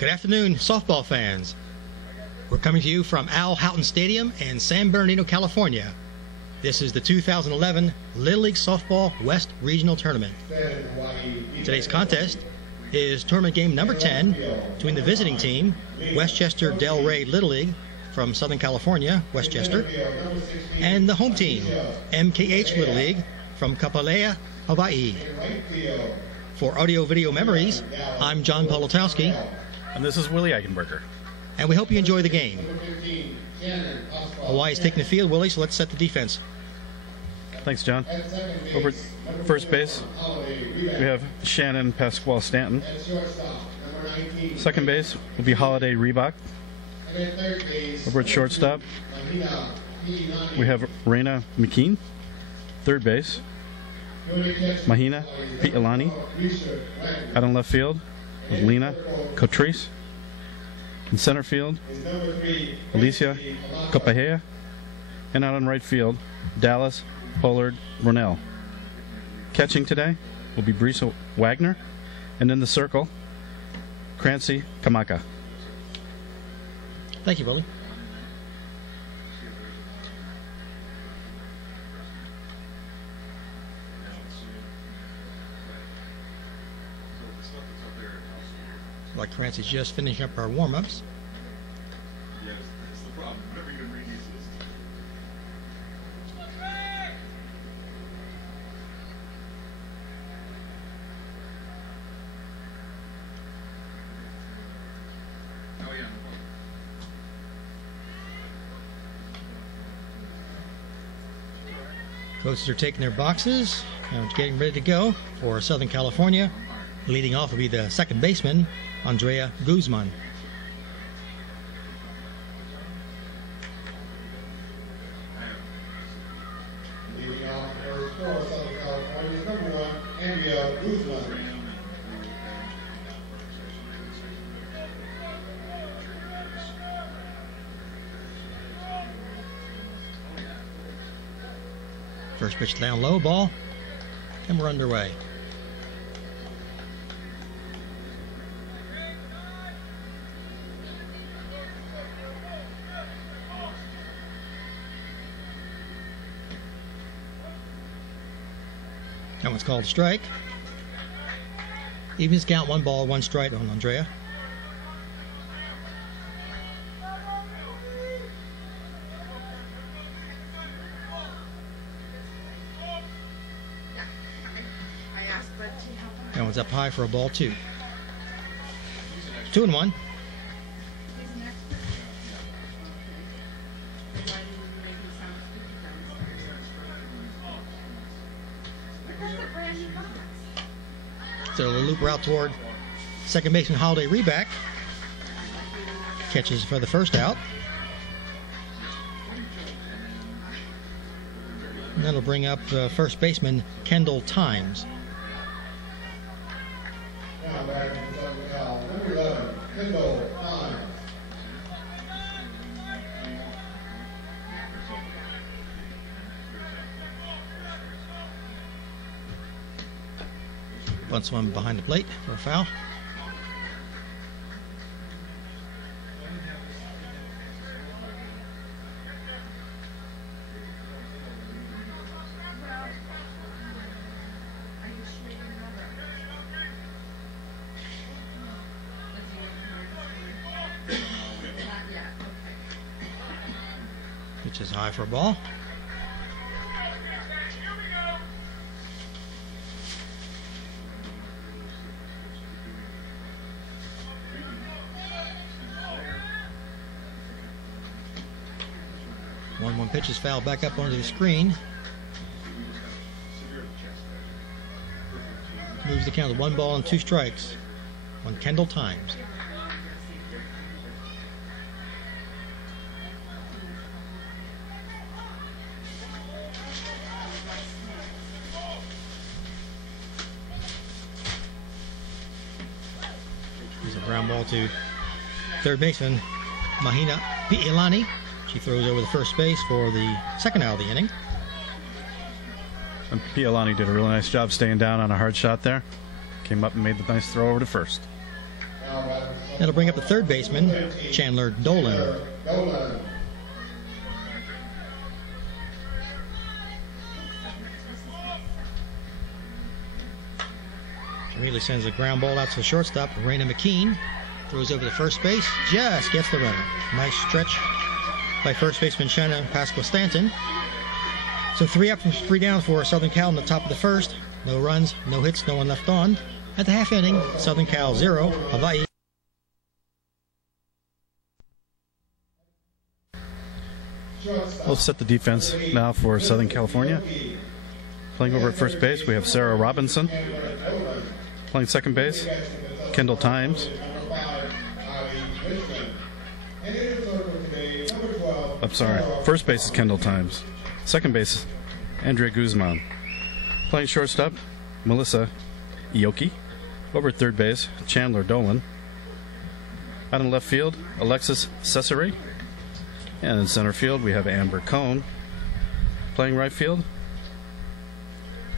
Good afternoon, softball fans. We're coming to you from Al Houghton Stadium in San Bernardino, California. This is the 2011 Little League Softball West Regional Tournament. Today's contest is tournament game number 10 between the visiting team, Westchester Del Rey Little League from Southern California, Westchester, and the home team, MKH Little League from Kapolei, Hawaii. For audio-video memories, I'm John Polotowski. And this is Willie Eichenberger. And we hope you enjoy the game. Hawaii's taking the field, Willie, so let's set the defense. Thanks, John. Over at first base, we have Shannon Pasquale Stanton. Second base will be Holiday Reebok. Over at shortstop, we have Raina McKean. Third base, Mahina Pi'ilani. Out in left field, Lena Cotrice. In center field, Alicia Copahea. And out in right field, Dallas Pollard Ronell. Catching today will be Brisa Wagner. And in the circle, Crancy Kamaka. Thank you, Willie. Like Clancy's just finishing up our warm-ups. Yes, that's the problem. Whenever you can read these lists. Oh yeah, no problem. Coaches are taking their boxes and getting ready to go for Southern California. Leading off will be the second baseman, Andrea Guzman. Leading off for Southern California's number 1, Andrea Guzman. First pitch down low, ball, and we're underway. That one's called a strike. Evens count, 1 ball, 1 strike on Andrea. That one's up high for a ball, 2. 2-1. So the loop route toward second baseman Holiday Reebok. Catches for the first out. And that'll bring up first baseman Kendall Times. Now back to Southern Cal, number 11, Kendall Times. Bunts one behind the plate for a foul. Pitch is high for a ball. One pitch is fouled back up onto the screen. Moves the count to 1 ball and 2 strikes on Kendall Times. There's a ground ball to third baseman Mahina Pi'ilani. She throws over the first base for the second out of the inning. And Pi'ilani did a really nice job staying down on a hard shot there. Came up and made the nice throw over to first. Now back to That'll bring up the third baseman, Chandler Dolan. Really sends a ground ball out to the shortstop. Raina McKean throws over to first base, just gets the runner. Nice stretch by first baseman Shanna Pasqua-Stanton. So 3 up and 3 down for Southern Cal in the top of the first. No runs, no hits, no one left on. At the half inning, Southern Cal 0, Hawaii. We'll set the defense now for Southern California. Playing over at first base, we have Sarah Robinson. Playing second base, Kendall Times. I'm sorry, first base is Kendall Times. Second base, Andrea Guzman. Playing shortstop, Melissa Ioki. Over at third base, Chandler Dolan. Out in left field, Alexis Cesare. And in center field, we have Amber Cohn. Playing right field,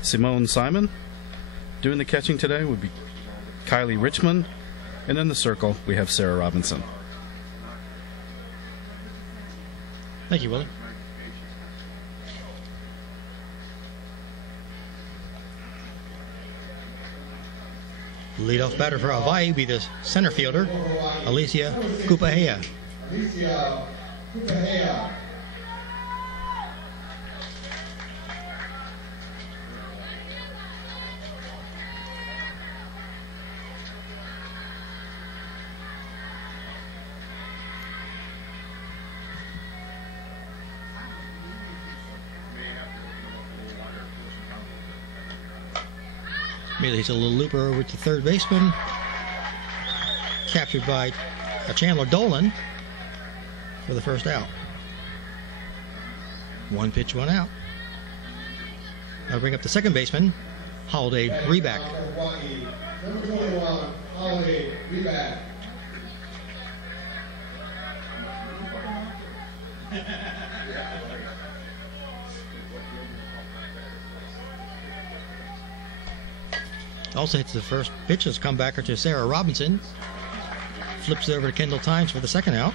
Simone Simon. Doing the catching today would be Kylie Richmond. And in the circle, we have Sarah Robinson. Thank you, Willie. Leadoff batter for Hawaii will be the center fielder, Alicia Kupahea. Immediately he's a little looper over to third baseman. Captured by Chandler Dolan for the first out. 1 pitch, 1 out. I'll bring up the second baseman, Holiday Reback. Number 21, Holiday Reback. Also hits the first pitch as comebacker to Sarah Robinson. Flips it over to Kendall Times for the second out.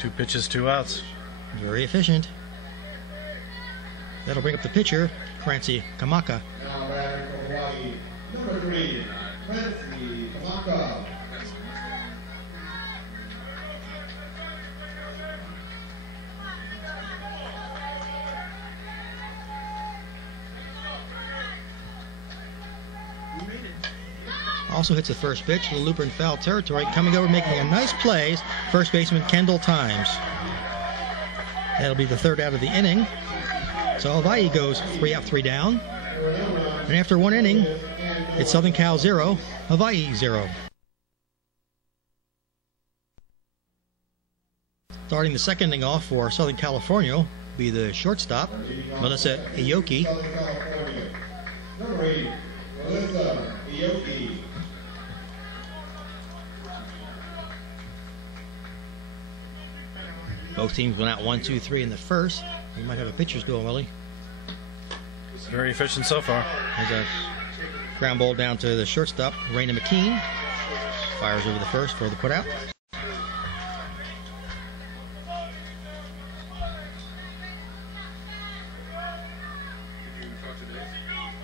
2 pitches, 2 outs. Very efficient. That'll bring up the pitcher, Crancy Kamaka. Now batting for Hawaii, number 3, Crancy Kamaka. Also hits the first pitch, the looper in foul territory. Coming over, making a nice play, first baseman Kendall Times. That'll be the third out of the inning. So Hawaii goes 3 up, 3 down. And after 1 inning, it's Southern Cal 0, Hawaii 0. Starting the second inning off for Southern California will be the shortstop, Melissa Ioki. Southern California, number 8, Melissa Ioki. Both teams went out 1, 2, 3 in the first. We might have a pitcher's duel, Willie. Very efficient so far. There's a ground ball down to the shortstop, Raina McKean. Fires over the first for the putout.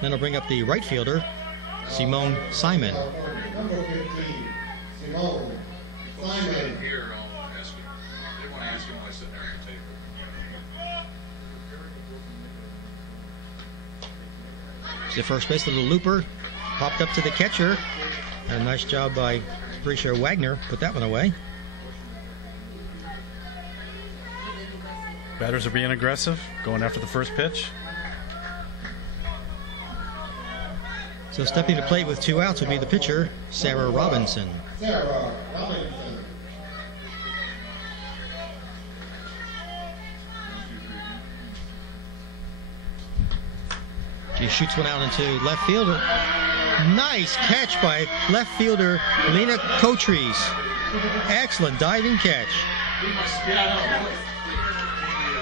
Then I'll bring up the right fielder, Simone Simon. Number 15, Simone Simon. Here, I'll ask him. They want to ask him when I sit there at the table. The first base, the little looper, popped up to the catcher. And a nice job by Brescia Wagner, put that one away. Batters are being aggressive, going after the first pitch. So stepping to plate with 2 outs would be the pitcher, Sarah Robinson. Sarah Robinson. He shoots one out into left field. Nice catch by left fielder Lena Cotres. Excellent diving catch.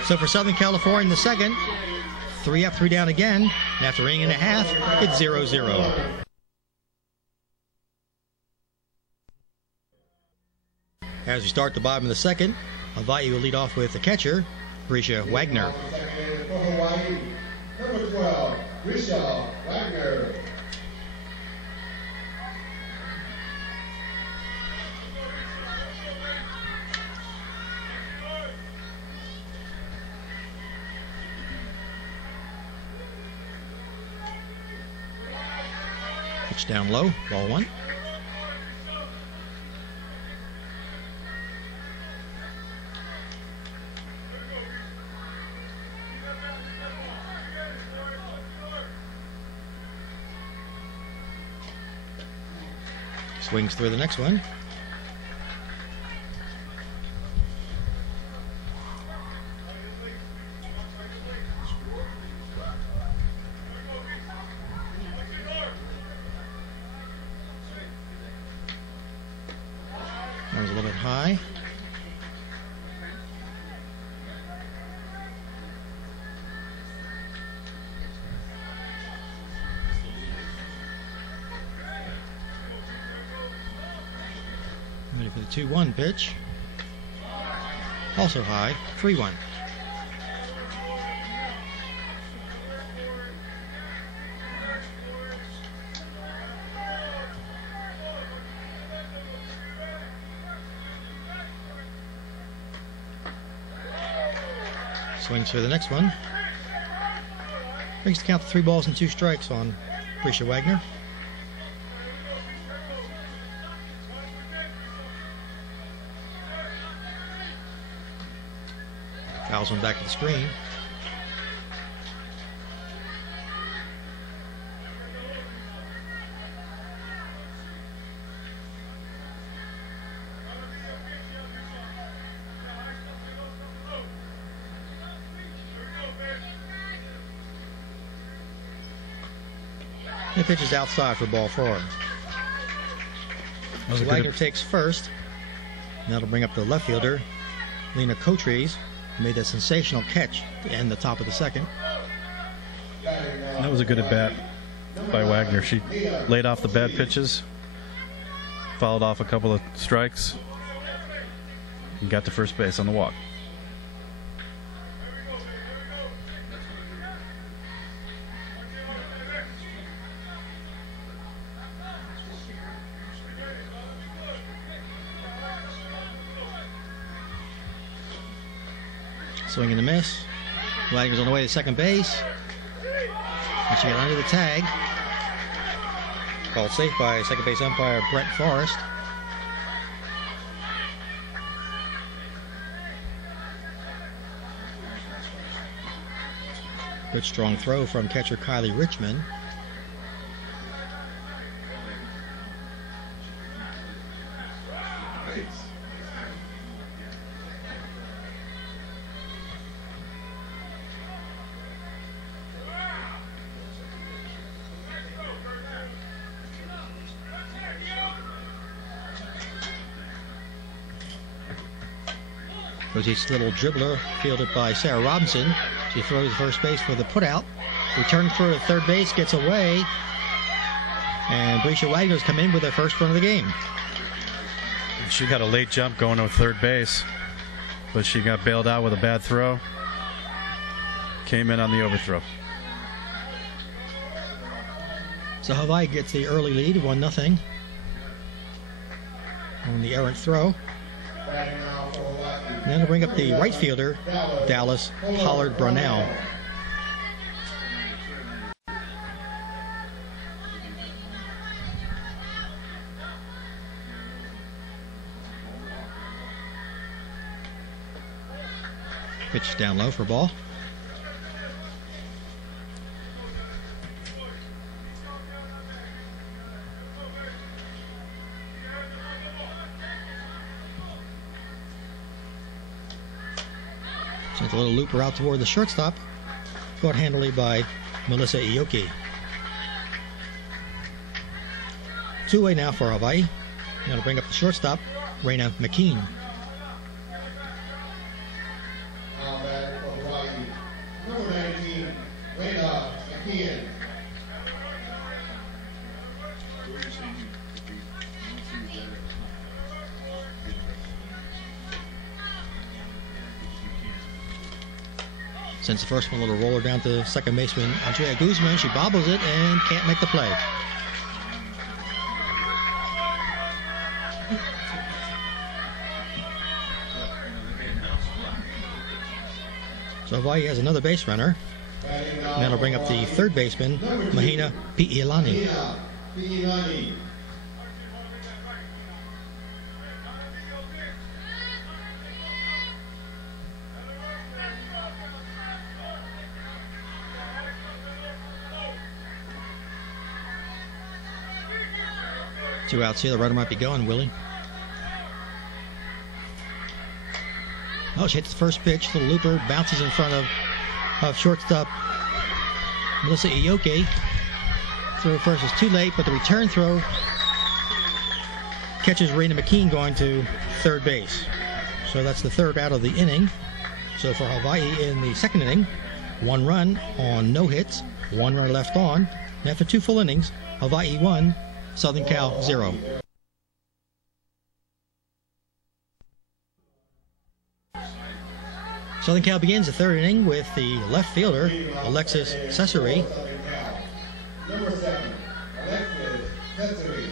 So for Southern California in the second, 3 up, 3 down again. And after an inning and a half, it's 0-0. As we start the bottom of the second, Hawaii will lead off with the catcher, Brescia Wagner. For Hawaii, number 12, Brescia Wagner. Pitch down low, ball one. Swings through the next one. That was a little bit high. Ready for the 2-1 pitch. Also high, 3-1. Swings for the next one. Brings the count to 3 balls and 2 strikes on Brescia Wagner. Fouls one back to the screen. The pitch is outside for ball 4. Wagner takes first. Now that'll bring up the left fielder, Lena Cotres, who made that sensational catch to end the top of the second. That was a good at bat by Wagner. She laid off the bad pitches, fouled off a couple of strikes, and got to first base on the walk. Swing and a miss. Wagner's on the way to second base. And she got under the tag. Called safe by second base umpire Brett Forrest. Good strong throw from catcher Kylie Richmond. Each little dribbler fielded by Sarah Robinson. She throws first base for the putout. Return for third base, gets away. And Brescia Wagner's come in with her first run of the game. She got a late jump going to third base, but she got bailed out with a bad throw. Came in on the overthrow. So Hawaii gets the early lead, 1-0. On the errant throw. And then to bring up the right fielder, Dallas Pollard Brunell. Pitch down low for ball. Sends a little looper out toward the shortstop. Caught handily by Melissa Ioki. 2-away now for Hawaii. Now to bring up the shortstop, Raina McKean. Number 19, Raina McKean. Sends the first one, a little roller down to second baseman Andrea Guzman. She bobbles it and can't make the play. So Hawaii has another base runner. And that'll bring up the third baseman, Mahina Pi'ilani. Two outs here. The runner might be going, Willie. Oh, she hits the first pitch. Little looper bounces in front of shortstop Melissa Ioke. Throw first is too late, but the return throw catches Raina McKean going to third base. So that's the third out of the inning. So for Hawaii in the second inning, 1 run on no hits, 1 run left on. And after 2 full innings, Hawaii 1, Southern Cal 0. Southern Cal begins the third inning with the left fielder, Alexis Cesare. Number 7, Alexis Cesare.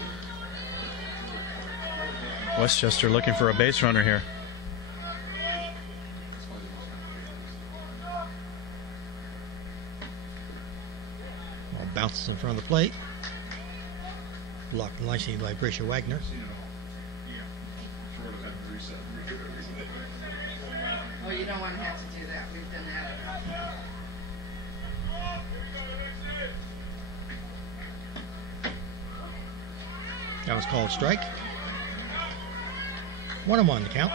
Westchester looking for a base runner here. Bounces in front of the plate. Blocked nicely by Brisha Wagner. Well, you don't want to have to do that. We've done that enough. That was called strike. 1-1 to count.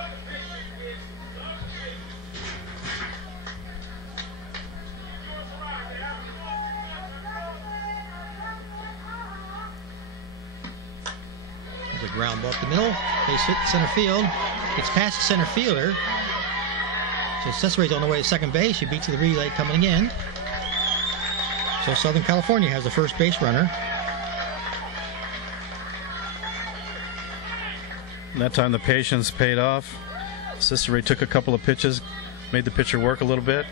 There's a ground ball up the middle. Base hit center field. Gets past the center fielder. So Cesare's on the way to second base. He beats the relay coming in. So Southern California has the first base runner. That time the patience paid off. Cesare took a couple of pitches, made the pitcher work a little bit.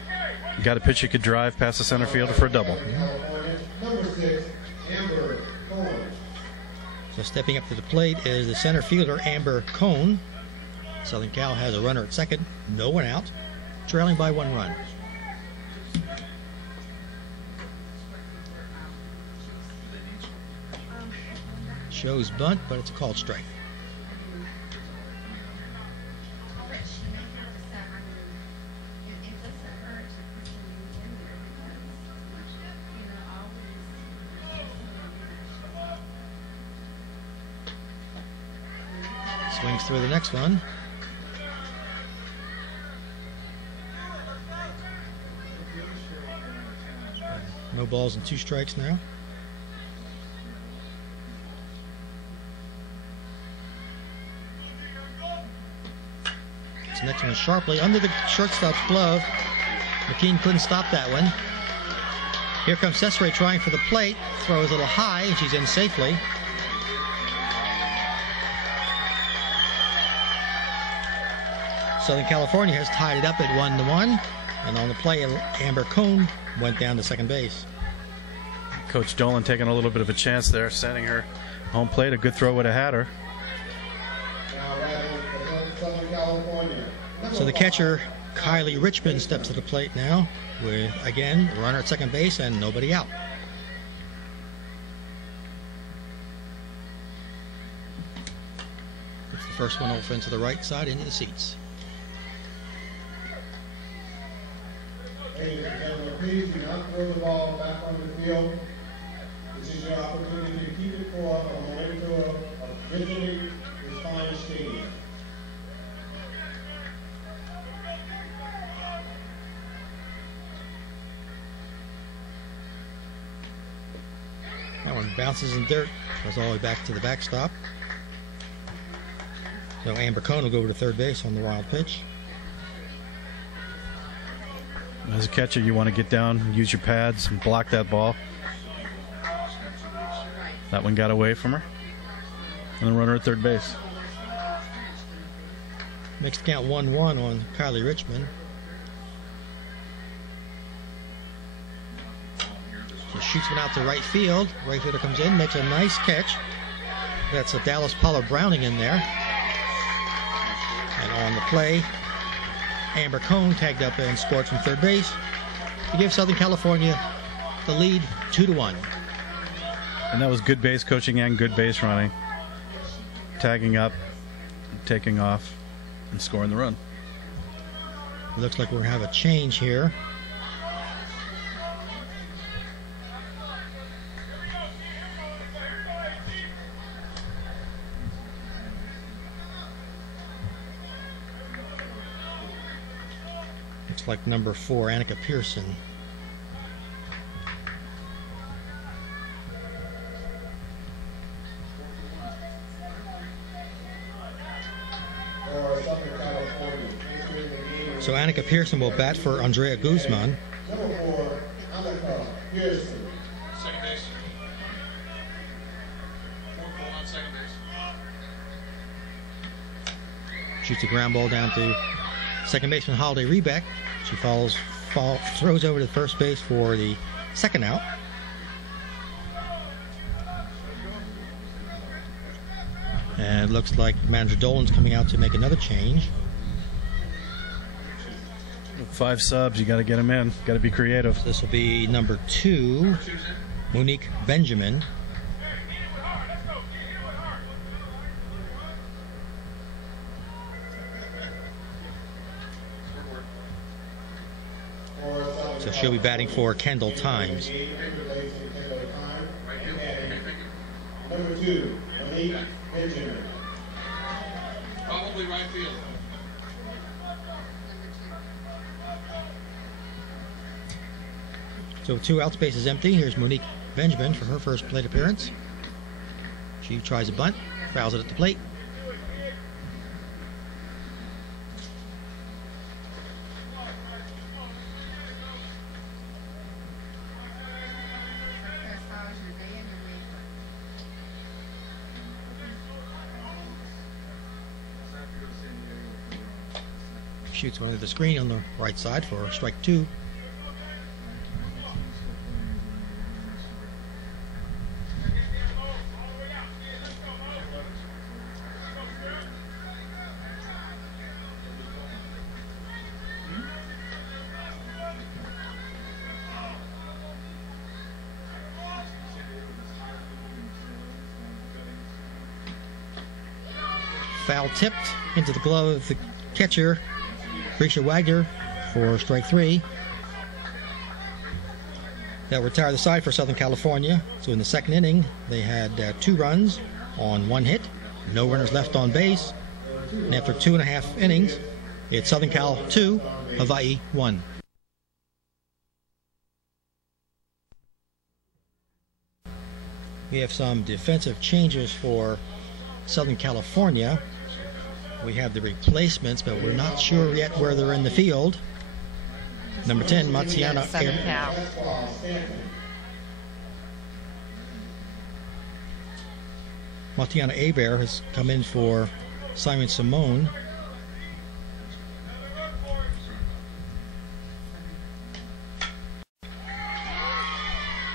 Got a pitch he could drive past the center fielder for a double. Number 6, Amber Cohen. So stepping up to the plate is the center fielder, Amber Cone. Southern Cal has a runner at second, no one out, trailing by 1 run. Shows bunt, but it's a called strike. Swings through the next one. No balls and 2 strikes now. This next one sharply under the shortstop's glove. McKean couldn't stop that one. Here comes Cesare trying for the plate. Throw is a little high, and she's in safely. Southern California has tied it up at 1-1, and on the play, Amber Cone went down to second base. Coach Dolan taking a little bit of a chance there, sending her home plate. A good throw would have had her. Southern California. So the catcher, Kylie Richmond, steps to the plate now with, again, a runner at second base and nobody out. It's the first one off into the right side, into the seats. Ladies and gentlemen, please do not throw the ball back onto the field. This is your opportunity to keep it for a memento of visually refined stadium. That one bounces in dirt, goes all the way back to the backstop. So Amber Cone will go over to third base on the wild pitch. As a catcher, you want to get down, use your pads, and block that ball. That one got away from her. And the runner at third base. Makes the count 1-1 on Kylie Richmond. She shoots one out to right field. Right fielder comes in, makes a nice catch. That's a Dallas Pollard Browning in there. And on the play, Amber Cohn tagged up and scored from third base to give Southern California the lead 2-1. And that was good base coaching and good base running. Tagging up, taking off, and scoring the run. It looks like we're going to have a change here. Looks like number 4, Annika Pearson. So Annika Pearson will bat for Andrea Guzman. Number 4, Annika Pearson. Second base. 4 on second base. Shoots a ground ball down to second baseman Holiday Rebeck. She throws over to first base for the second out. And it looks like manager Dolan's coming out to make another change. 5 subs, you got to get them in. Got to be creative. This will be number 2, Monique Benjamin. So she'll be batting for Kendall Times. Number 2, Monique Benjamin. Probably right field. So 2 out, space is empty. Here's Monique Benjamin for her first plate appearance. She tries a bunt, fouls it at the plate. Shoots one to the screen on the right side for strike 2. Foul tipped into the glove of the catcher, Risha Wagner, for strike 3. That retired the side for Southern California. So in the second inning, they had 2 runs on 1 hit, no runners left on base. And after 2.5 innings, it's Southern Cal 2, Hawaii 1. We have some defensive changes for Southern California. We have the replacements, but we're not sure yet where they're in the field. Number 10, Matiana Southern Cal. Hebert has come in for Simon Simone.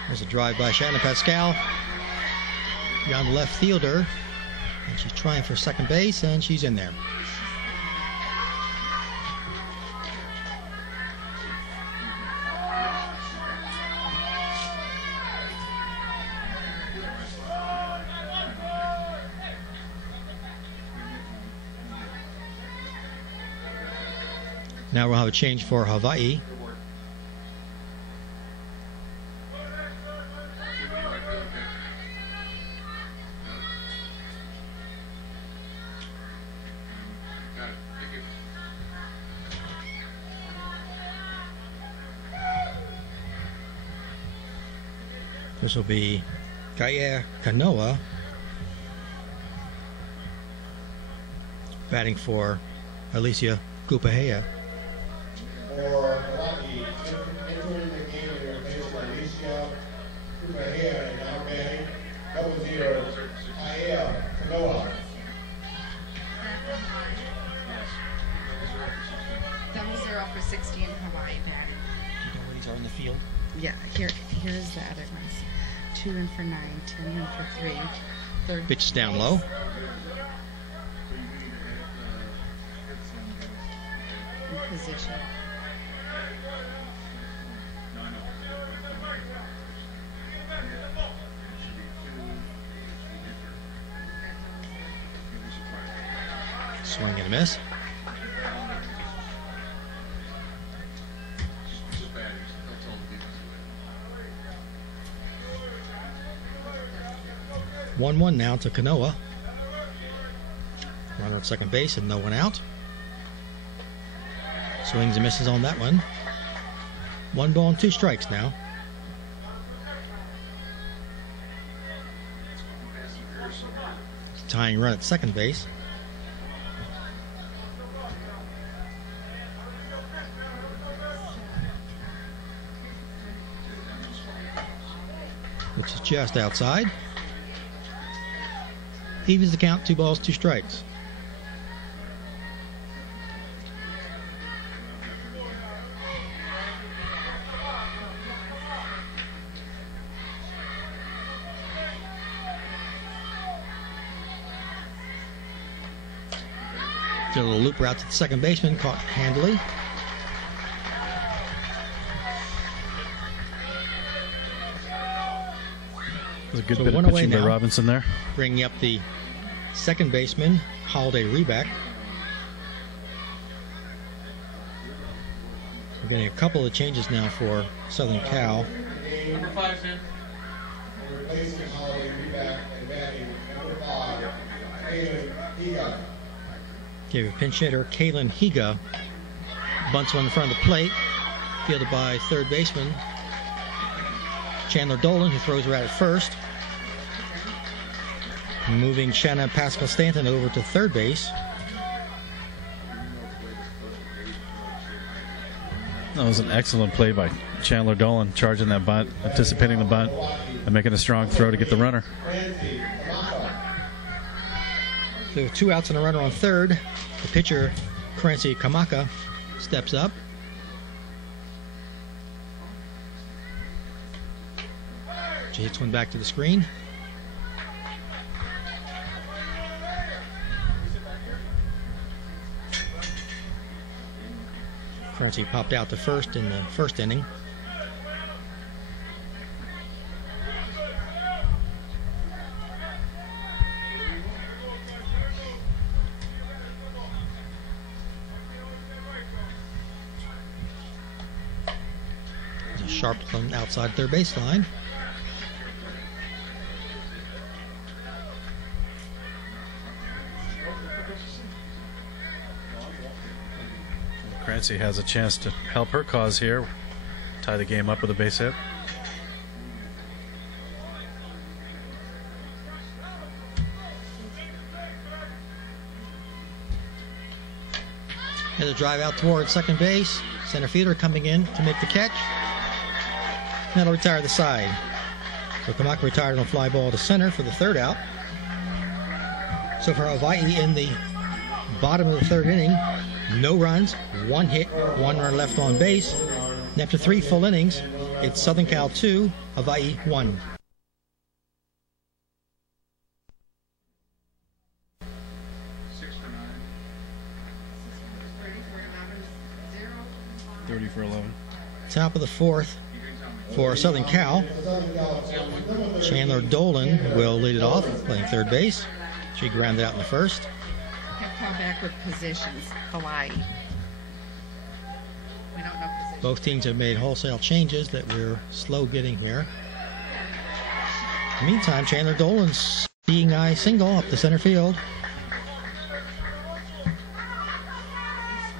There's a drive by Shannon Pascal beyond the left fielder. And she's trying for second base, and she's in there. Now we'll have a change for Hawaii. This will be Gaia Kanoa batting for Alicia Kupahea. For Hawaii, entering the game in replace Alicia Kupahea and now batting double zero, Gaia Kanoa. Double zero for 60 in Hawaii batted. Do you know where these are in the field? Yeah, here's the other ones. 2 in for 9, 10 in for 3. Third Pitch is down low. in position. Swing and a miss. Just bad. They'll tell the defense. 1-1 now to Kanoa. Runner at second base and no one out. Swings and misses on that one. 1 ball and 2 strikes now. Tying run at second base. Which is just outside. Evens the count, 2 balls, 2 strikes. Did a little loop route to the second baseman, caught handily. There's a good So bit of one away pitching by now. Robinson there. Bringing up the second baseman, Holiday Reback. We're getting a couple of changes now for Southern Cal. Number 5, Sam. Replacing Holiday Reback and batting number 5, Gillian Miles. Gave a pinch hitter, Kalen Higa. Bunts one in front of the plate. Fielded by third baseman Chandler Dolan, who throws her out at first. Moving Shanna Pascal Stanton over to third base. That was an excellent play by Chandler Dolan, charging that bunt, anticipating the bunt, and making a strong throw to get the runner. So with 2 outs and a runner on third, the pitcher, Crancy Kamaka, steps up. She hits one back to the screen. Crancy popped out to first in the first inning. A sharp from outside third baseline. Crancy has a chance to help her cause here, tie the game up with a base hit. And a drive out toward second base. Center fielder coming in to make the catch. That'll retire the side. So Kamaka retired on a fly ball to center for the third out. So for Hawaii in the bottom of the third inning, no runs, 1 hit, 1 run left on base. And after 3 full innings, it's Southern Cal 2, Hawaii 1. For 11. Top of the fourth for Southern Cal. Chandler Dolan will lead it off, playing third base. She grounded out in the first. Have come back with positions. Hawaii. We don't know positions. Both teams have made wholesale changes that we're slow getting here. In the meantime, Chandler Dolan's seeing eye single up the center field.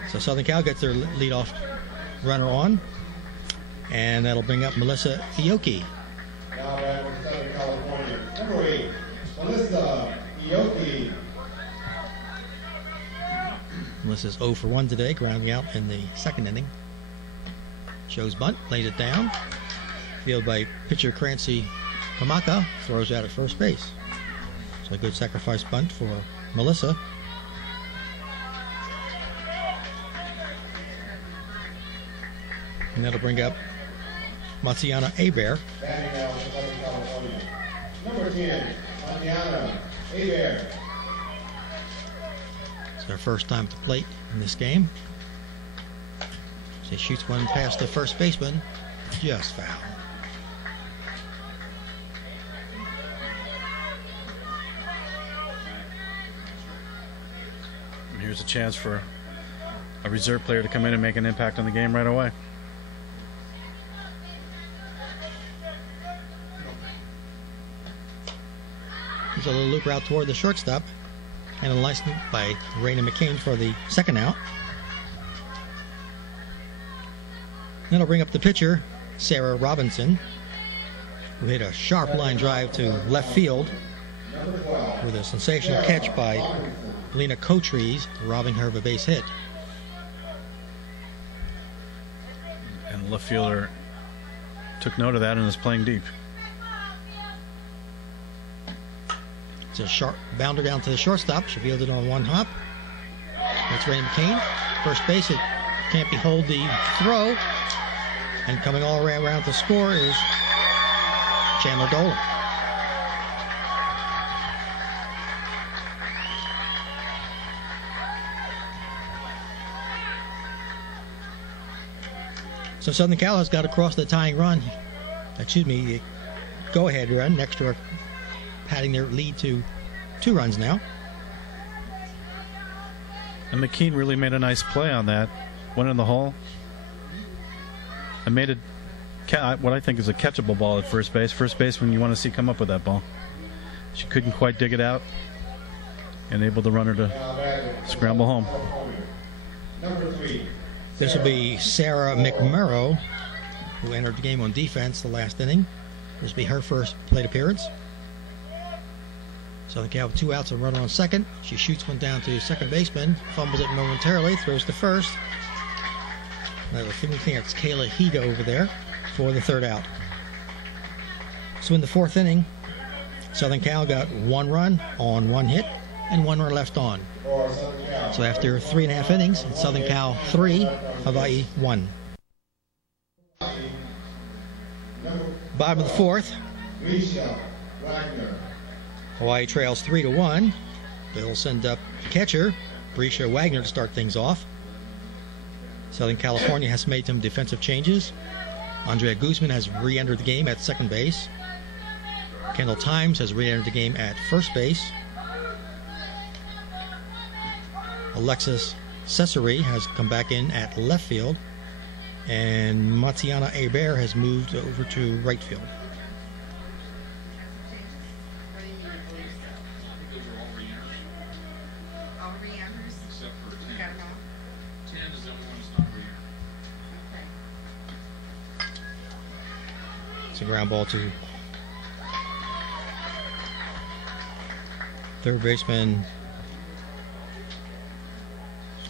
So Southern Cal gets their leadoff runner on, and that'll bring up Melissa Ioki. Now back with Southern California. Number 8, Melissa Ioki. Melissa's 0 for 1 today, grounding out in the second inning. Shows bunt, lays it down. Fielded by pitcher Crancy Kamaka, throws out at first base. So a good sacrifice bunt for Melissa. And that'll bring up Matsiana Abear. Batting now for Southern California. Number 10, Matiana Abear. It's their first time at the plate in this game. She shoots one past the first baseman, just foul. And here's a chance for a reserve player to come in and make an impact on the game right away. There's a little loop route toward the shortstop, and a nice by Raina McCain for the second out. Then I'll bring up the pitcher, Sarah Robinson, who hit a sharp line drive to left field with a sensational catch by Lena Cotrees, robbing her of a base hit. And the left fielder took note of that and is playing deep. It's a sharp bounder down to the shortstop. She fielded on one hop. That's Raina McCain. First base, it can't behold the throw. And coming all the way around to score is Chandler Dolan. So Southern Cal has got across the tying run. Excuse me, the go-ahead run next to her, padding their lead to 2 runs now. And McKean really made a nice play on that. Went in the hole. And made it what I think is a catchable ball at first base. First baseman you want to see come up with that ball. She couldn't quite dig it out. And able the runner to scramble home. Number 3. This will be Sarah McMurrow, who entered the game on defense the last inning. This will be her first plate appearance. Southern Cal with 2 outs and a runner on second. She shoots one down to second baseman, fumbles it momentarily, throws to first. I think it's Kayla Higa over there for the third out. So in the 4th inning, Southern Cal got 1 run on 1 hit and 1 run left on. So after 3.5 innings, it's Southern Cal 3, Hawaii 1. Bottom of the 4th, Hawaii trails 3-1. They'll send up catcher Brescia Wagner to start things off. Southern California has made some defensive changes. Andrea Guzman has re-entered the game at second base. Kendall Times has re-entered the game at first base. Alexis Cesare has come back in at left field. And Matsiana Abear has moved over to right field. It's a ground ball to third baseman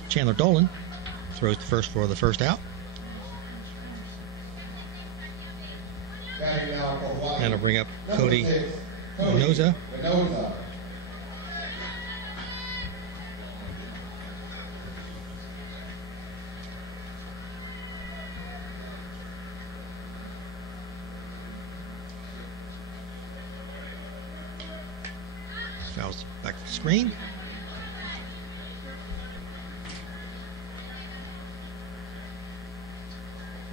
Chandler Dolan. Throws to first for the first out. And I'll bring up Cody Noza. Fouls back to the screen.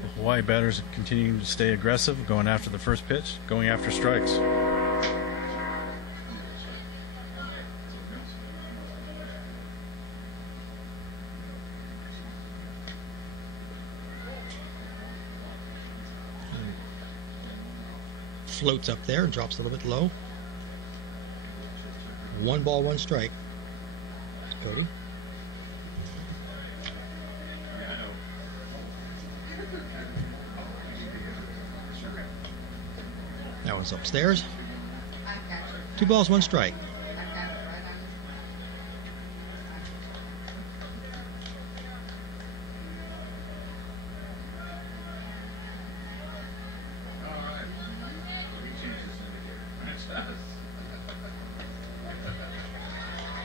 The Hawaii batters continuing to stay aggressive, going after the first pitch, going after strikes. Floats up there and drops a little bit low. 1 ball, 1 strike. Cody. That one's upstairs. 2 balls, 1 strike.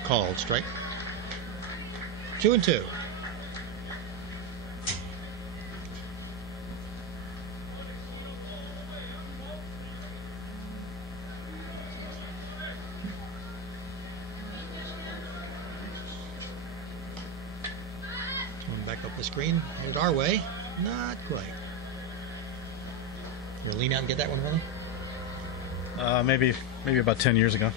Called strike. 2-2. The screen moved our way. Not quite. We'll lean out and get that one, Willie? Maybe about 10 years ago.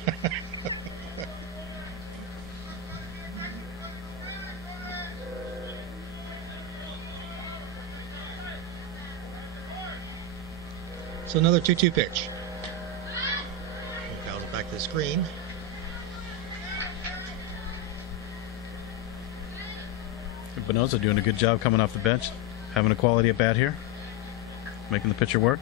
So another 2-2 pitch. Fouls it back to the screen. Benoza doing a good job coming off the bench, having a quality at bat here, making the pitcher work.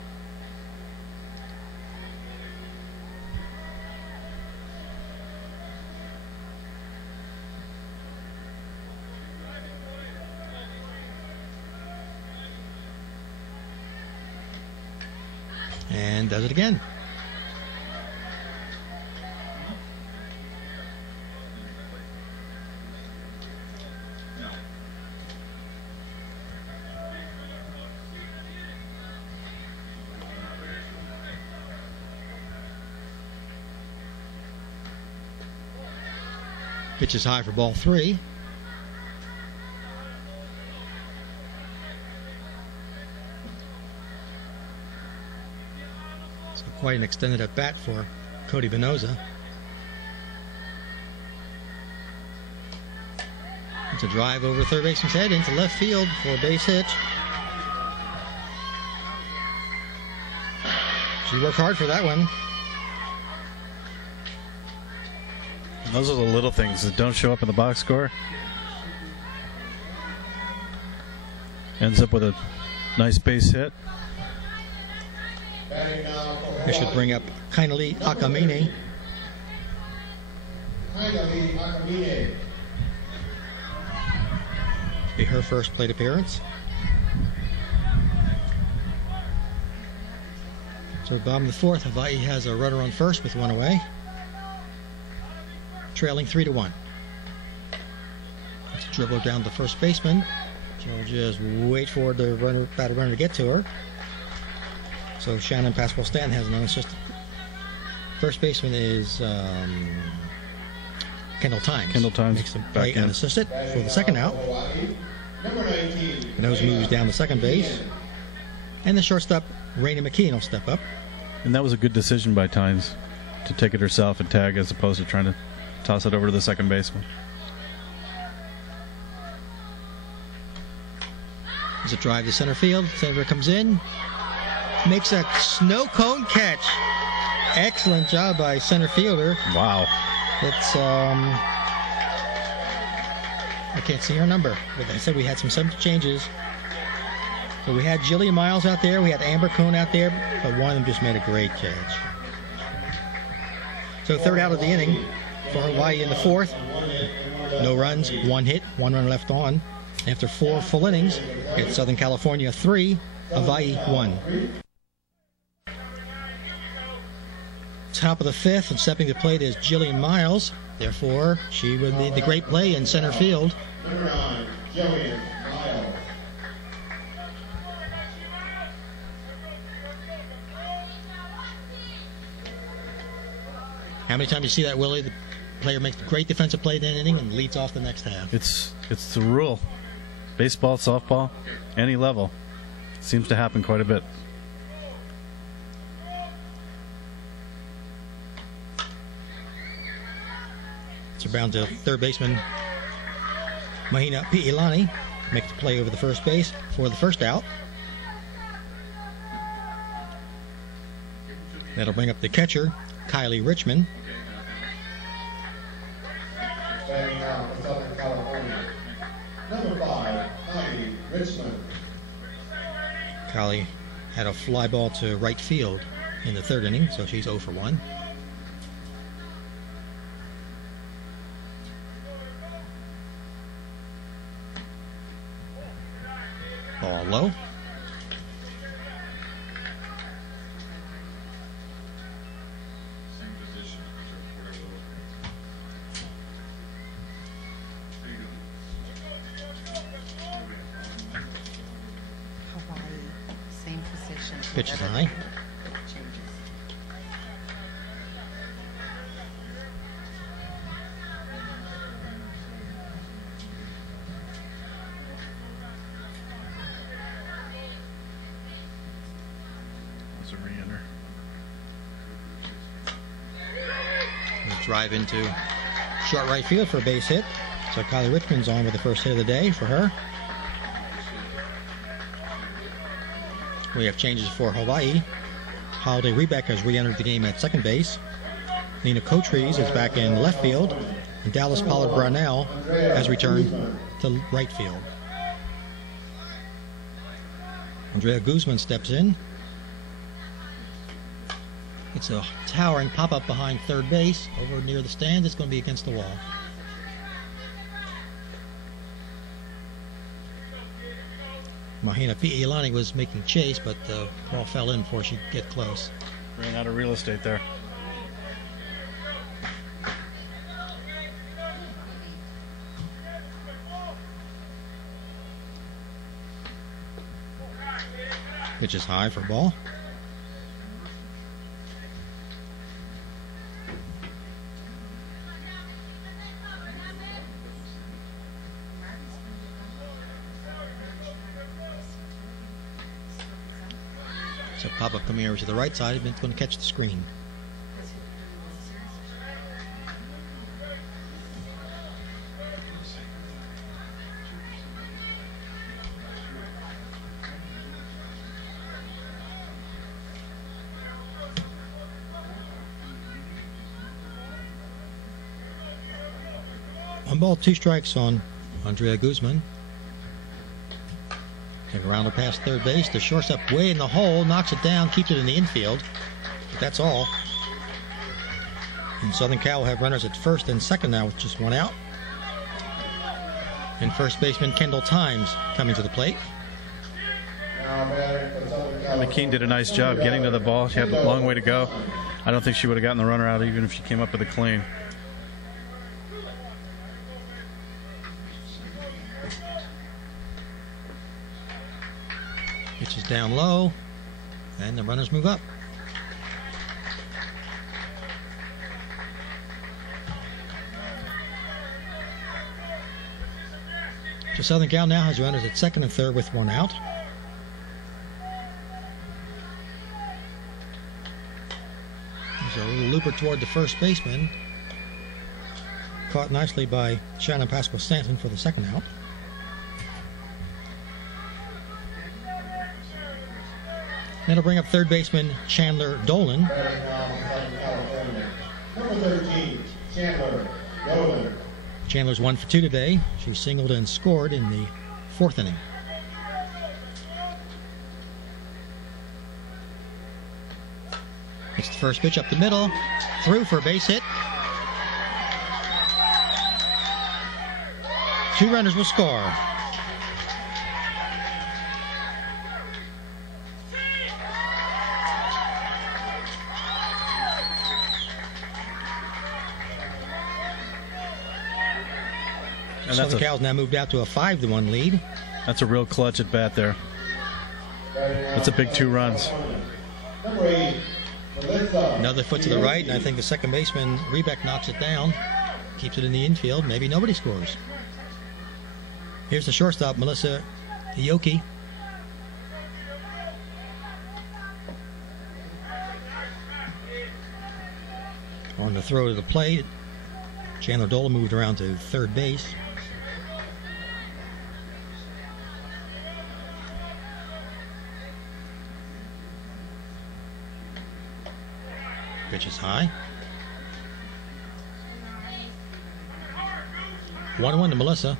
And does it again. Pitch is high for ball 3. So quite an extended at bat for Cody Benoza. It's a drive over third baseman's head into left field for a base hit. She worked hard for that one. And those are the little things that don't show up in the box score. Ends up with a nice base hit. We should bring up Kainali Akamine. Be her first plate appearance. So bottom of the fourth, Hawaii has a runner on first with one away. Trailing 3-1. Let's dribble down the first baseman. She'll just wait for the batter runner to get to her. So Shannon Pascal Stanton has an unassisted. First baseman is Kendall Times. Kendall Times makes the play unassisted for the second out. Nose moves down to second base. And the shortstop, Raina McKean, will step up. And that was a good decision by Times to take it herself and tag as opposed to trying to toss it over to the second baseman. There's a drive to center field. Center comes in. Makes a snow cone catch. Excellent job by center fielder. Wow. It's I can't see her number, but I said we had some subject changes. So we had Gillian Miles out there, we had Amber Cohn out there, but one of them just made a great catch. So third out of the inning for Hawaii in the fourth. No runs, one hit, one run left on. After 4 full innings, it's Southern California 3, Hawaii 1. Top of the fifth, and stepping to the plate is Gillian Miles. Therefore, she would lead the great play in center field. Gillian Miles. How many times do you see that, Willie? The player makes a great defensive play in an inning and leads off the next half. It's the rule. Baseball, softball, any level. Seems to happen quite a bit. It's around to third baseman Mahina Pi'ilani. Makes the play over the first base for the first out. That'll bring up the catcher, Kylie Richmond. Standing out for Southern California. Number 5, Kylie Richmond. Kylie had a fly ball to right field in the third inning, so she's 0 for 1. Ball low. Same position, whatever. Hawaii, same position. Pitch is high. Changes. It's a re-enter. Drive into short right field for a base hit. So Kylie Richmond's on with the first hit of the day for her. We have changes for Hawaii. Holiday Rebeck has re-entered the game at second base. Nina Cotrees is back in left field. And Dallas Pollard Brownell has returned to right field. Andrea Guzman steps in. It's a towering pop-up behind third base. Over near the stands, it's going to be against the wall. Mahina Pi'ilani was making chase, but the ball fell in before she could get close. Ran out of real estate there. Pitch is high for ball. So pop-up coming over to the right side, it's going to catch the screen. One ball, two strikes on Andrea Guzman. Take a rounder past third base. The shortstop way in the hole, knocks it down, keeps it in the infield. But that's all. And Southern Cal will have runners at first and second now with just one out. And first baseman Kendall Times coming to the plate. McKean did a nice job getting to the ball. She had a long way to go. I don't think she would have gotten the runner out even if she came up with a clean. Pitch is down low, and the runners move up. So Southern Cal now has runners at second and third with one out. There's a little looper toward the first baseman. Caught nicely by Shannon Pascal-Stanton for the second out. That'll bring up third baseman Chandler Dolan. Number 13, Chandler Dolan. Chandler's 1 for 2 today. She singled and scored in the fourth inning. It's the first pitch up the middle. Through for a base hit. Two runners will score. Southern Cal's now moved out to a 5-1 lead. That's a real clutch at bat there. That's a big 2 runs. Another foot to the right, and I think the second baseman Rebeck knocks it down, keeps it in the infield. Maybe nobody scores. Here's the shortstop, Melissa Ioki. On the throw to the plate, Chandler Dolan moved around to third base. Pitch is high. 1-1 to Melissa.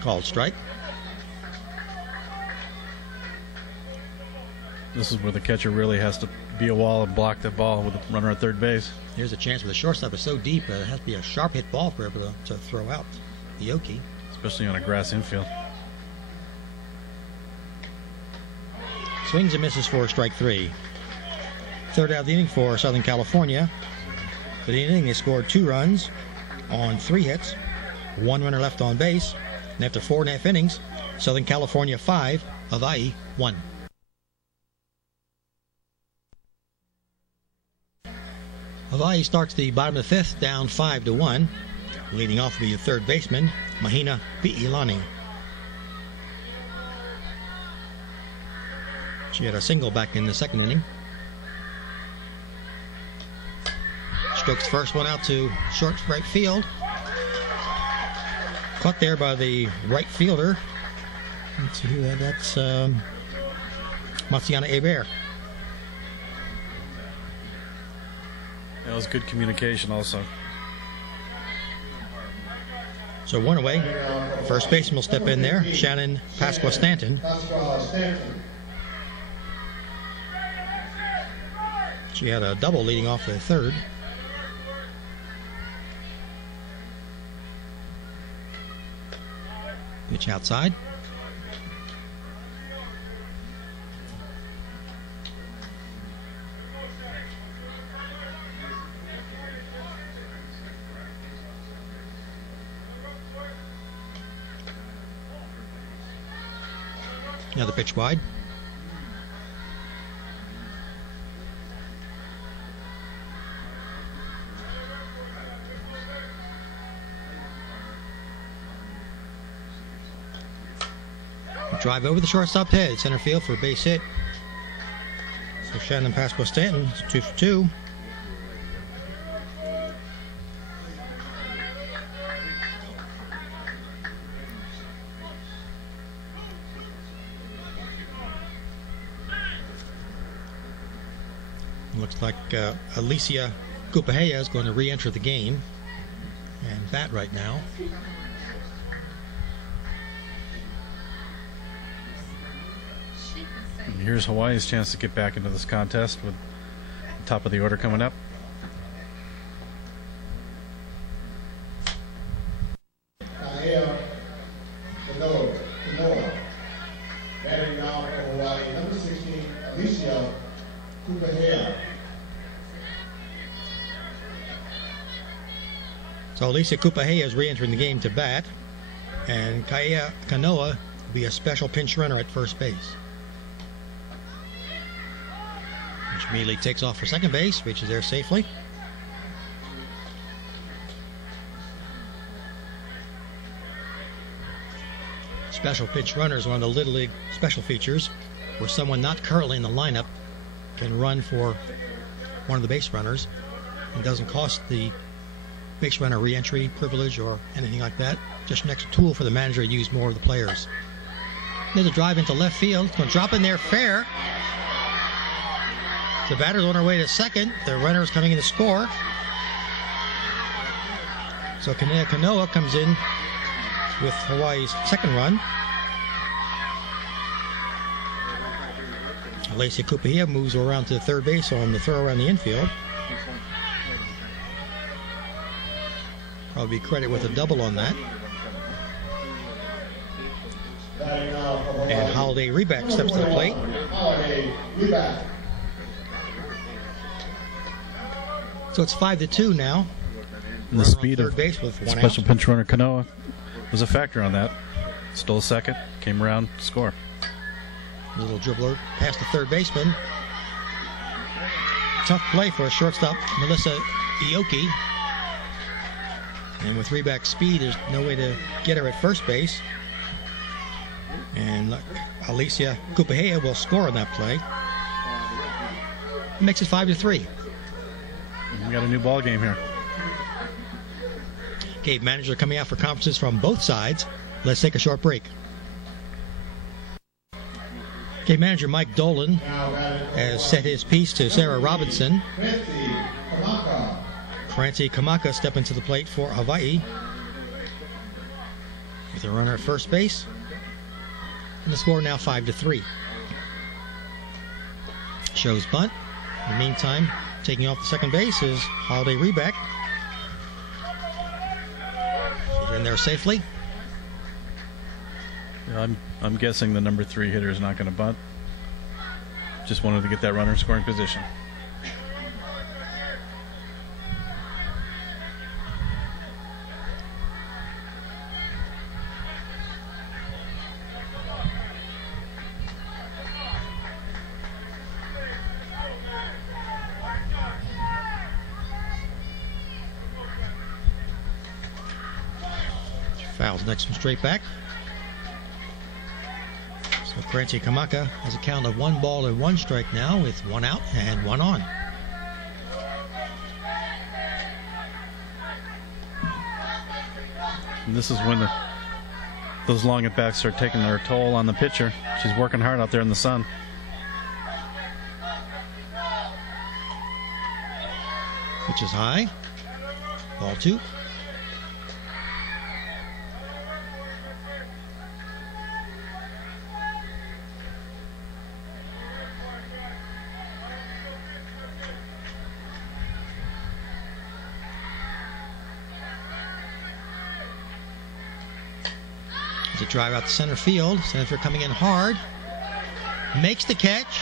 Called strike. This is where the catcher really has to be a wall and block the ball with the runner at third base. Here's a chance where the shortstop is so deep, it has to be a sharp hit ball for able to throw out Ioki. Especially on a grass infield. Swings and misses for strike 3. Third out of the inning for Southern California. For the inning, they scored 2 runs on 3 hits. 1 runner left on base. And after 4.5 innings, Southern California 5, Hawaii 1. Hawaii starts the bottom of the fifth down 5-1. Leading off will be the third baseman, Mahina Pi'ilani. She had a single back in the second inning. Strokes the first one out to short right field. Caught there by the right fielder. Let's see who that. That's Matsiana Hebert. That was good communication also. So one away. First baseman will step in there, Shannon Pasqua-Stanton. She had a double leading off the third. Pitch outside. Another pitch wide. Drive over the shortstop head, center field for a base hit. So Shannon Pasqua-Stanton is 2 for 2. Looks like Alicia Kupahea is going to re-enter the game and bat right now. And here's Hawaii's chance to get back into this contest with the top of the order coming up. Batting now for Hawaii, number 16, Alicia Kupahea. So Alicia Kupahea is re-entering the game to bat, and Kaea Kanoa will be a special pinch runner at first base. Which immediately takes off for second base, reaches there safely. Special pitch runner is one of the Little League special features where someone not currently in the lineup can run for one of the base runners and doesn't cost the base runner re-entry privilege or anything like that. Just an extra tool for the manager to use more of the players. There's a drive into left field. It's going to drop in there fair. The batter's on her way to second. The runner is coming in to score. So Kaea Kanoa comes in with Hawaii's second run. Alicia Kupahea moves around to the third base on the throw around the infield. Probably credit with a double on that. And Holiday Reback steps to the plate. So it's 5-2 now. And the speed third of base with one special out. pinch runner Kanoa was a factor on that. Stole second, came around, score. Little dribbler past the third baseman. Tough play for a shortstop, Melissa Ioki. And with Reback's speed, there's no way to get her at first base. And Alicia Kupahea will score on that play. It makes it 5-3. We got a new ball game here. Okay, manager coming out for conferences from both sides. Let's take a short break. Okay, manager Mike Dolan has set his piece to Sarah Robinson. Francie Kamaka stepping to the plate for Hawaii with a runner at first base. And the score now 5-3. Shows bunt. In the meantime, taking off the second base is Holiday Reback. She's in there safely. Yeah, I'm guessing the number 3 hitter is not going to bunt. Just wanted to get that runner in scoring position. Fouls next one straight back. So Francie Kamaka has a count of 1 ball and 1 strike now with 1 out and 1 on. And this is when those long at bats start taking their toll on the pitcher. She's working hard out there in the sun. Pitch is high. Ball 2. As a drive out to center field. Center coming in hard. Makes the catch.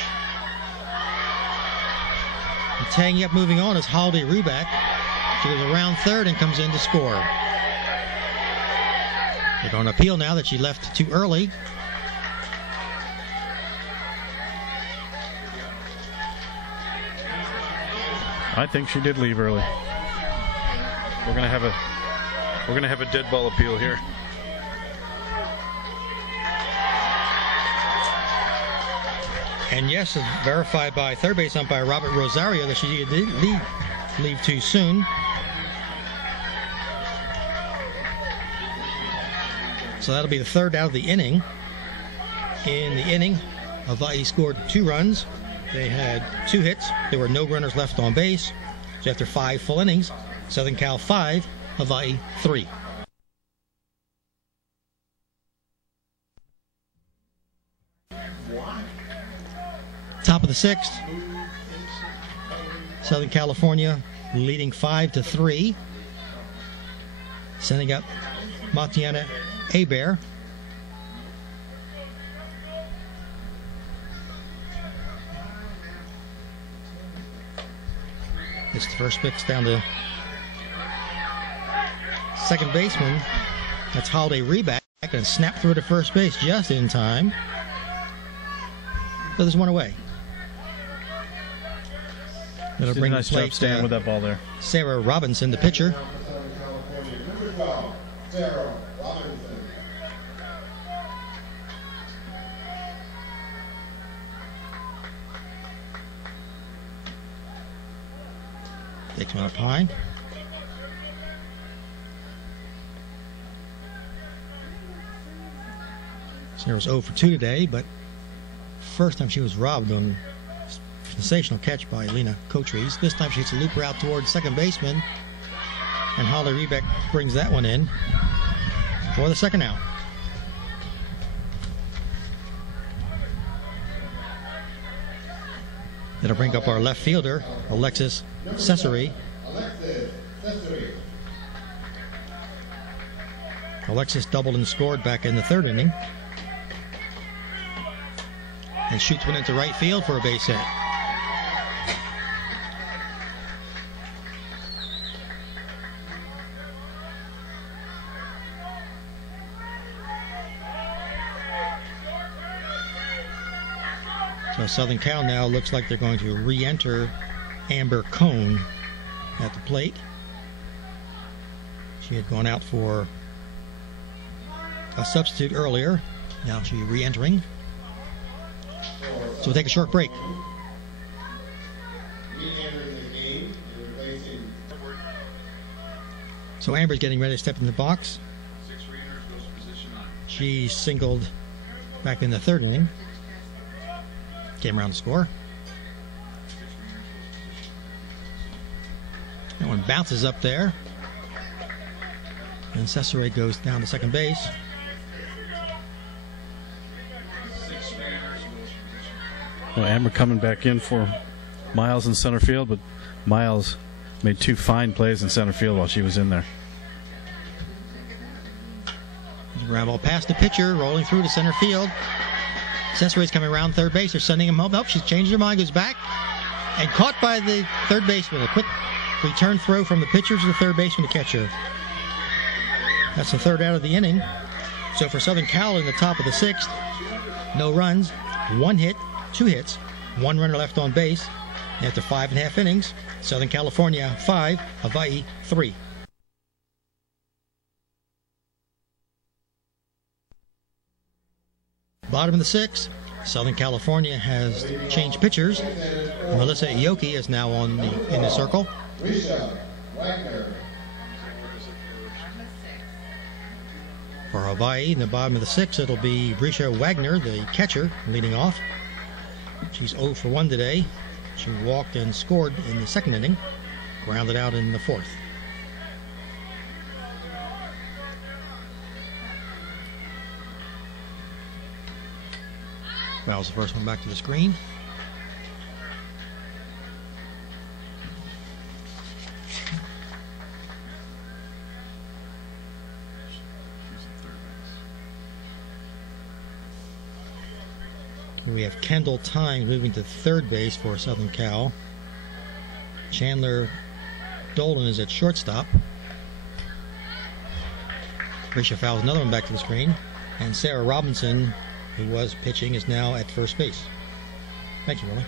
And tagging up, moving on, is Holiday Ruback. She goes around third and comes in to score. They're going to appeal now that she left too early. I think she did leave early. We're gonna have a dead ball appeal here. And yes, it's verified by third base umpire Robert Rosario that she did leave too soon. So that'll be the third out of the inning. In the inning, Hawaii scored 2 runs. They had 2 hits. There were no runners left on base. So after 5 full innings, Southern Cal 5, Hawaii 3. Top of the 6th, Southern California leading 5-3. Sending up Matiana Hebert. It's the first pitch down to second baseman. That's Holiday Reback, and snap through to first base just in time. But there's one away. That'll bring nice job staying with that ball there. Sarah Robinson, the pitcher. Number 12, Sarah Robinson. Takes one up high. Sarah's 0 for 2 today, but first time she was robbed on sensational catch by Lena Cotres. This time she hits a looper out towards second baseman, and Holly Rebeck brings that one in for the second out. That'll bring up our left fielder, Alexis Cesare. Alexis doubled and scored back in the third inning, and shoots one into right field for a base hit. So Southern Cal now looks like they're going to re-enter Amber Cone at the plate. She had gone out for a substitute earlier. Now she's re-entering. So we'll take a short break. So Amber's getting ready to step in the box. She singled back in the third inning. Came around to score. That one bounces up there. And Cesare goes down to second base. Well, Amber coming back in for Miles in center field, but Miles made 2 fine plays in center field while she was in there. Ground ball past the pitcher, rolling through to center field. Cesare's coming around third base. They're sending him home. Nope, she's changed her mind, goes back, and caught by the third baseman. A quick return throw from the pitcher to the third baseman to catch her. That's the third out of the inning. So for Southern Cal in the top of the 6th, no runs, 1 hit, 2 hits, 1 runner left on base. After 5.5 innings, Southern California 5, Hawaii 3. Bottom of the sixth, Southern California has changed pitchers. Melissa Ioki is now in the circle. Risha Wagner. For Hawaii, in the bottom of the sixth, it'll be Brisha Wagner, the catcher, leading off. She's 0 for 1 today. She walked and scored in the second inning, grounded out in the fourth. Fouls the first one back to the screen. We have Kendall Tyne moving to third base for Southern Cal. Chandler Dolan is at shortstop. Risha fouls another one back to the screen. And Sarah Robinson, who was pitching, is now at first base. Thank you, Willie.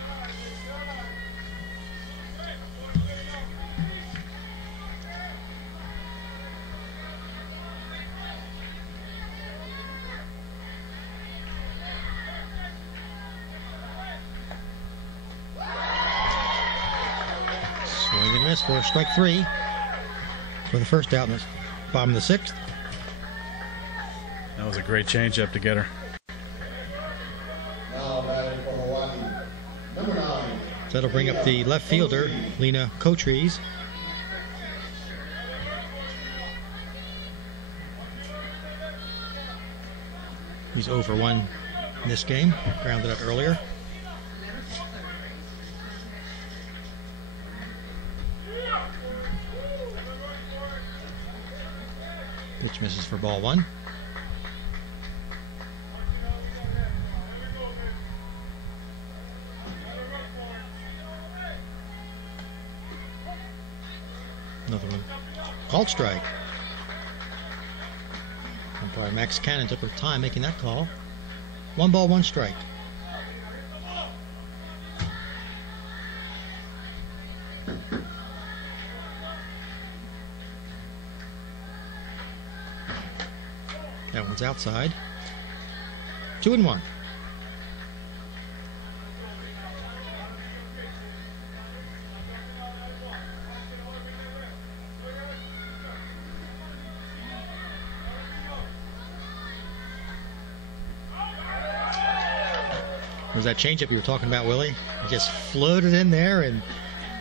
Swing and miss for strike three for the first out in the bottom of the sixth. That was a great changeup to get her. Now batting for Hawaii, number 9. That'll bring up the left fielder, Lena Cotrese. He's 0 for 1 in this game, grounded out earlier. Pitch misses for ball one. Another one. Called strike. Umpire Max Cannon took her time making that call. 1 ball, 1 strike. That one's outside. 2-1. Was that changeup you were talking about, Willie? It just floated in there, and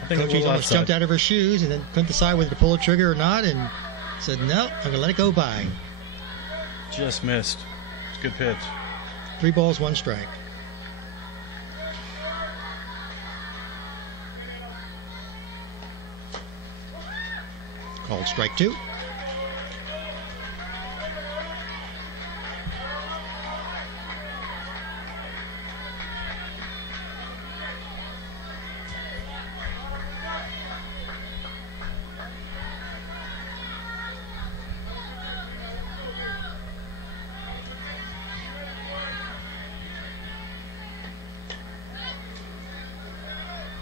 Coach almost jumped out of her shoes and then couldn't decide whether to pull the trigger or not, and said, no, I'm going to let it go by. Just missed. It's a good pitch. 3 balls, 1 strike. Called strike 2.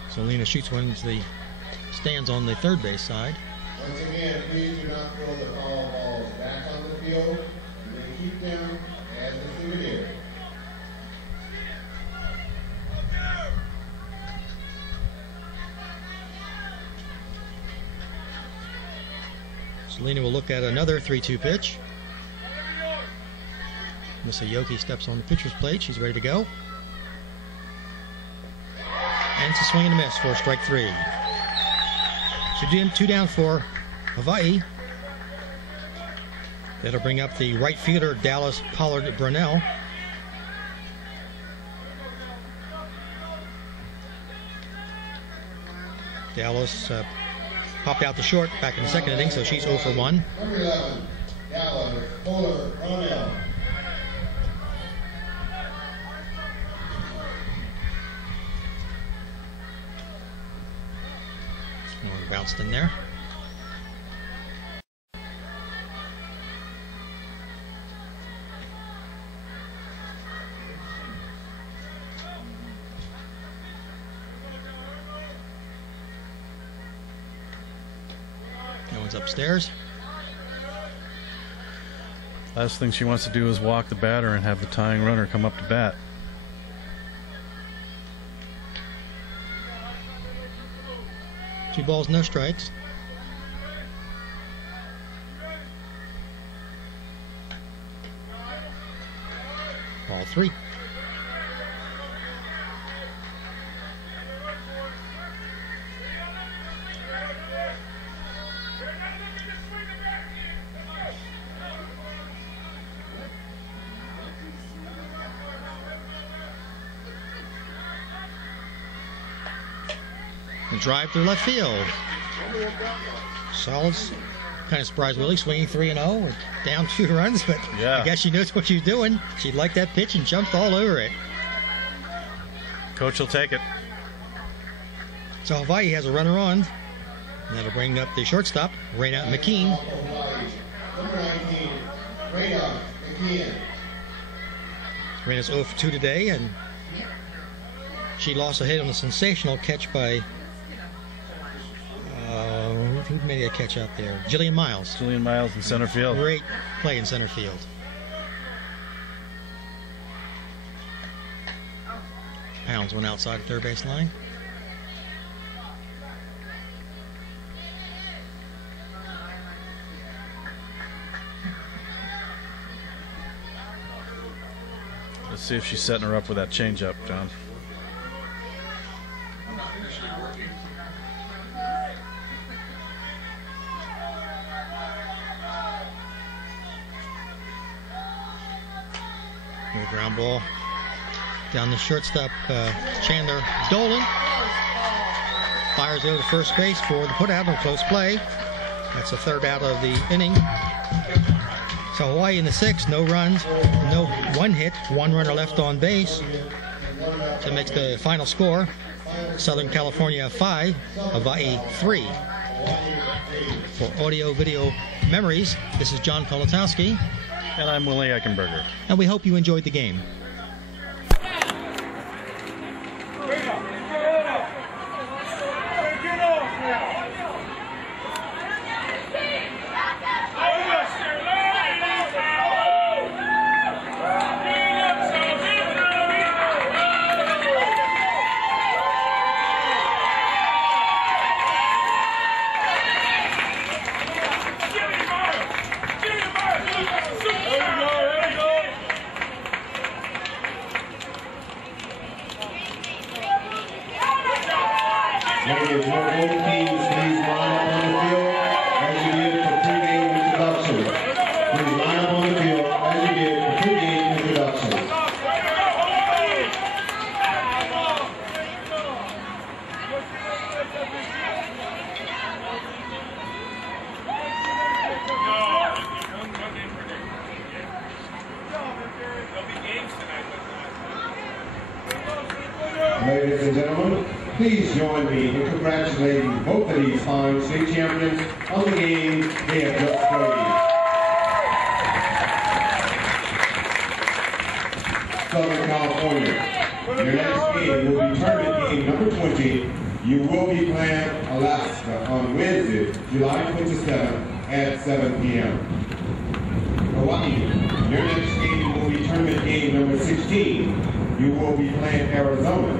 So Lena shoots one into the stands on the third base side. Once again, please do not throw the foul balls back on the field. You may keep them as a souvenir. So Lena will look at another 3-2 pitch. Miss Aoki steps on the pitcher's plate. She's ready to go. And it's a swing and a miss for strike 3. So 2 down for Hawaii. That'll bring up the right fielder, Dallas Pollard Brunell. Dallas popped out to short back in the second inning, so she's 0 for 1. Number 11, Dallas Pollard Brunell. One bounced in there. That one's upstairs. Last thing she wants to do is walk the batter and have the tying runner come up to bat. Two balls, no strikes. Ball 3. A drive through left field. Solid. Kind of surprised Willie, swinging 3-0 with down 2 runs, but yeah. I guess she knows what she's doing. She liked that pitch and jumped all over it. Coach will take it. So Hawaii has a runner on. And that'll bring up the shortstop, Raina McKean. Number 19, Raina McKean. Raina's 0 for 2 today, and she lost a hit on a sensational catch by who made a catch out there? Gillian Miles. Gillian Miles in center field. Great play in center field. Pounds went outside the third base line. Let's see if she's setting her up with that changeup, John. Ground ball down the shortstop, Chandler Dolan fires over to first base for the putout on close play. That's the third out of the inning. So Hawaii in the 6th, no runs, no 1 hit, 1 runner left on base. That makes the final score Southern California 5, Hawaii 3. For Audio Video Memories, this is John Politowski. And I'm Willie Eichenberger. And we hope you enjoyed the game. Ladies, no both teams, please line up on the field as you did for pregame introductions. Please line up on the field as you did for pregame introductions. Ladies and gentlemen, please join me in congratulating both of these fine state champions on the game they have just played. Southern California, your next game will be tournament game number 20. You will be playing Alaska on Wednesday, July 27th at 7 p.m. Hawaii, your next game will be tournament game number 16. You will be playing Arizona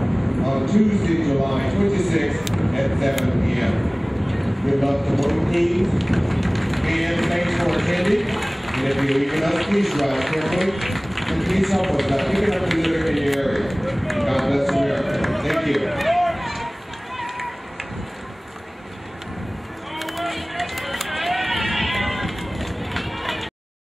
on Tuesday, July 26th at 7 p.m. Good luck to both teams, and thanks for attending. And if you're leaving us, please drive carefully.